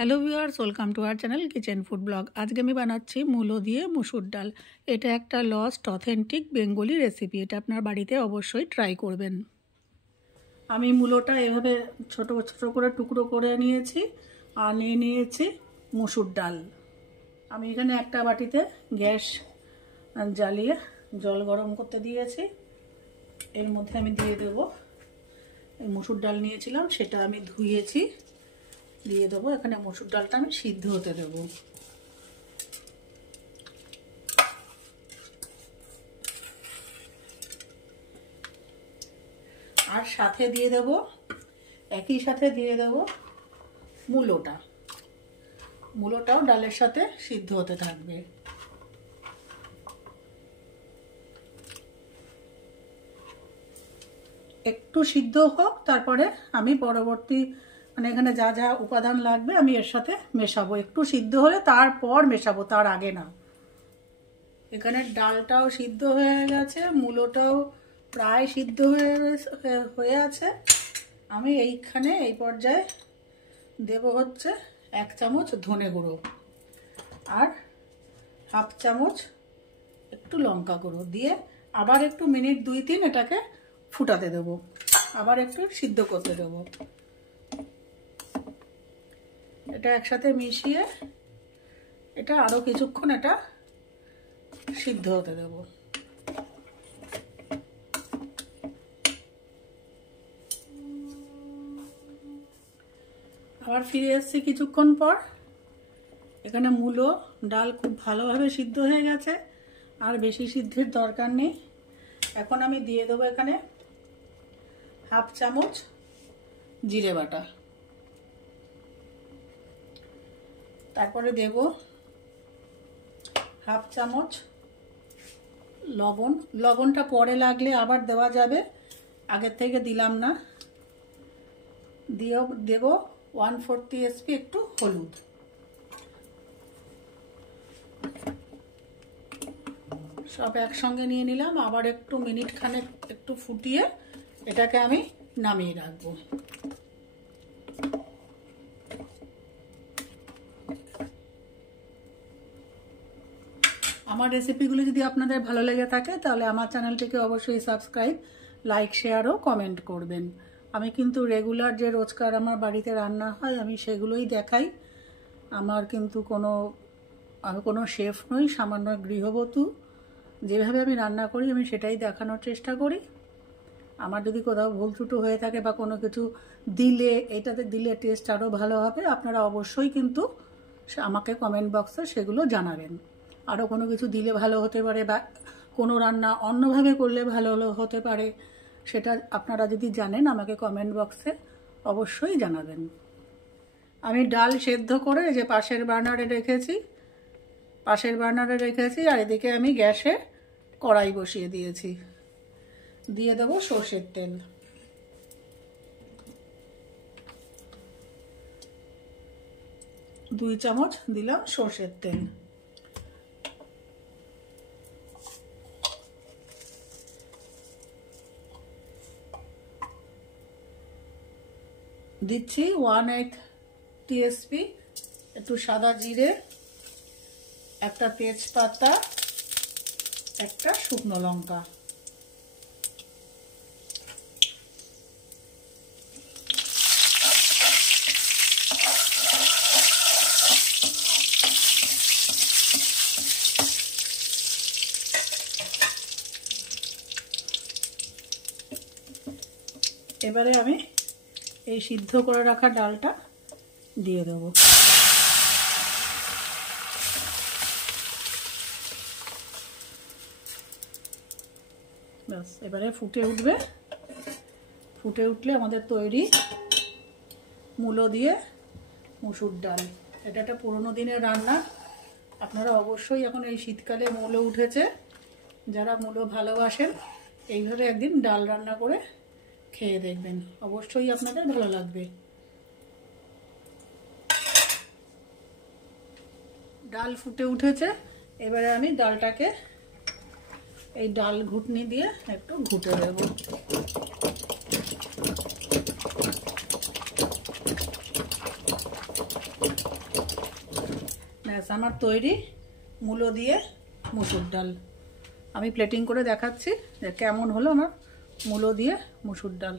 Hello viewers, welcome to our channel kitchen food blog. আজকে আমি বানাচ্ছি মূলো দিয়ে মুসুর ডাল। এটা একটা লস্ট অথেন্টিক বেঙ্গলি রেসিপি। এটা আপনার বাড়িতে অবশ্যই ট্রাই করবেন। আমি মূলোটা এভাবে ছোট ছোট করে টুকরো করে নিয়েছি আর নিয়েছি মুসুর ডাল। আমি এখানে একটা বাটিতে গ্যাস জ্বালিয়ে জল গরম করতে দিয়েছি। এর মধ্যে আমি দিয়ে দেবো এই মুসুর ডাল নিয়েছিলাম, সেটা আমি ধুয়েছি, দিয়ে দেবো। এখানে মসুর ডালটা আমি সিদ্ধ হতে দেব। আর সাথে দিয়ে দেব, একই সাথে দিয়ে দেব মূলোটাও ডালের সাথে সিদ্ধ হতে থাকবে। একটু সিদ্ধ হোক, তারপরে আমি পরবর্তী এখানে যা যা উপাদান লাগবে আমি এর সাথে মেশাবো। একটু সিদ্ধ হলে তারপর মেশাবো, তার আগে না। এখানে ডালটাও সিদ্ধ হয়ে গেছে, মূলোটাও প্রায় সিদ্ধ হয়ে আছে। আমি এইখানে এই পর্যায়ে দেব হচ্ছে 1 চামচ ধনে গুঁড়ো আর 1/2 চামচ একটু লঙ্কা গুঁড়ো দিয়ে আবার একটু মিনিট 2-3 এটাকে ফুটাতে দেবো, আবার একটু সিদ্ধ করতে দেবো। এটা একসাথে মিশিয়ে এটা আরো কিছুক্ষণ এটা সিদ্ধ হতে দেব। আবার ফিরে এসেছি কিছুক্ষণ পর। এখানে মূলো ডাল খুব ভালোভাবে সিদ্ধ হয়ে গেছে, আর বেশি সিদ্ধের দরকার নেই। এখন আমি দিয়ে দেবো এখানে 1/2 চামচ জিরে বাটা, তারপরে দেব 1/2 চামচ লবণ। লবণটা পরে লাগলে আবার দেওয়া যাবে, আগের থেকে দিলাম না। দেব 1/4 টিস্পুন একটু হলুদ। সব একসঙ্গে নিয়ে নিলাম। আবার একটু মিনিট খানেক একটু ফুটিয়ে এটাকে আমি নামিয়ে রাখবো। আমার রেসিপিগুলো যদি আপনাদের ভালো লেগে থাকে তাহলে আমার চ্যানেলটিকে অবশ্যই সাবস্ক্রাইব, লাইক, শেয়ার ও কমেন্ট করবেন। আমি কিন্তু রেগুলার যে রোজকার আমার বাড়িতে রান্না হয় আমি সেগুলোই দেখাই। আমি কোনো শেফ নই, সামান্য গৃহবধূ। যেভাবে আমি রান্না করি আমি সেটাই দেখানোর চেষ্টা করি। আমার যদি কোথাও ভুল ত্রুটি হয়ে থাকে বা কোনো কিছু এটাতে দিলে টেস্ট আরও ভালো হবে, আপনারা অবশ্যই কিন্তু আমাকে কমেন্ট বক্সে সেগুলো জানাবেন। আরও কোনো কিছু দিলে ভালো হতে পারে বা কোনো রান্না অন্যভাবে করলে ভালো হতে পারে, সেটা আপনারা যদি জানেন আমাকে কমেন্ট বক্সে অবশ্যই জানাবেন। আমি ডাল সেদ্ধ করে যে পাশের বার্নারে রেখেছি আর এদিকে আমি গ্যাসে কড়াই বসিয়ে দিয়েছি। দিয়ে দেবো সর্ষের তেল। দুই চামচ দিলাম সর্ষের তেল। দিচ্ছি 1/8 টিস্পুন একটু সাদা জিরে, একটা তেজপাতা, একটা শুকনো লঙ্কা। এবারে আমি এই সিদ্ধ করে রাখা ডালটা দিয়ে দেব। ব্যাস, এবারে ফুটে উঠবে। ফুটে উঠলে আমাদের তৈরি মূলো দিয়ে মুসুর ডাল। এটা একটা পুরোনো দিনের রান্না। আপনারা অবশ্যই, এখন এই শীতকালে মূলো উঠেছে, যারা মূলো ভালোবাসেন এইভাবে একদিন ডাল রান্না করে খেয়ে দেখবেন, অবশ্যই আপনাদের ভালো লাগবে। ডাল ফুটে উঠেছে, এবারে আমি ডালটাকে এই ডাল ঘুটনি দিয়ে একটু ঘুটে দেব। ব্যাস আমার তৈরি মূলো দিয়ে মুসুর ডাল। আমি প্লেটিং করে দেখাচ্ছি যে কেমন হলো আমার মূলো দিয়ে মুসুর ডাল।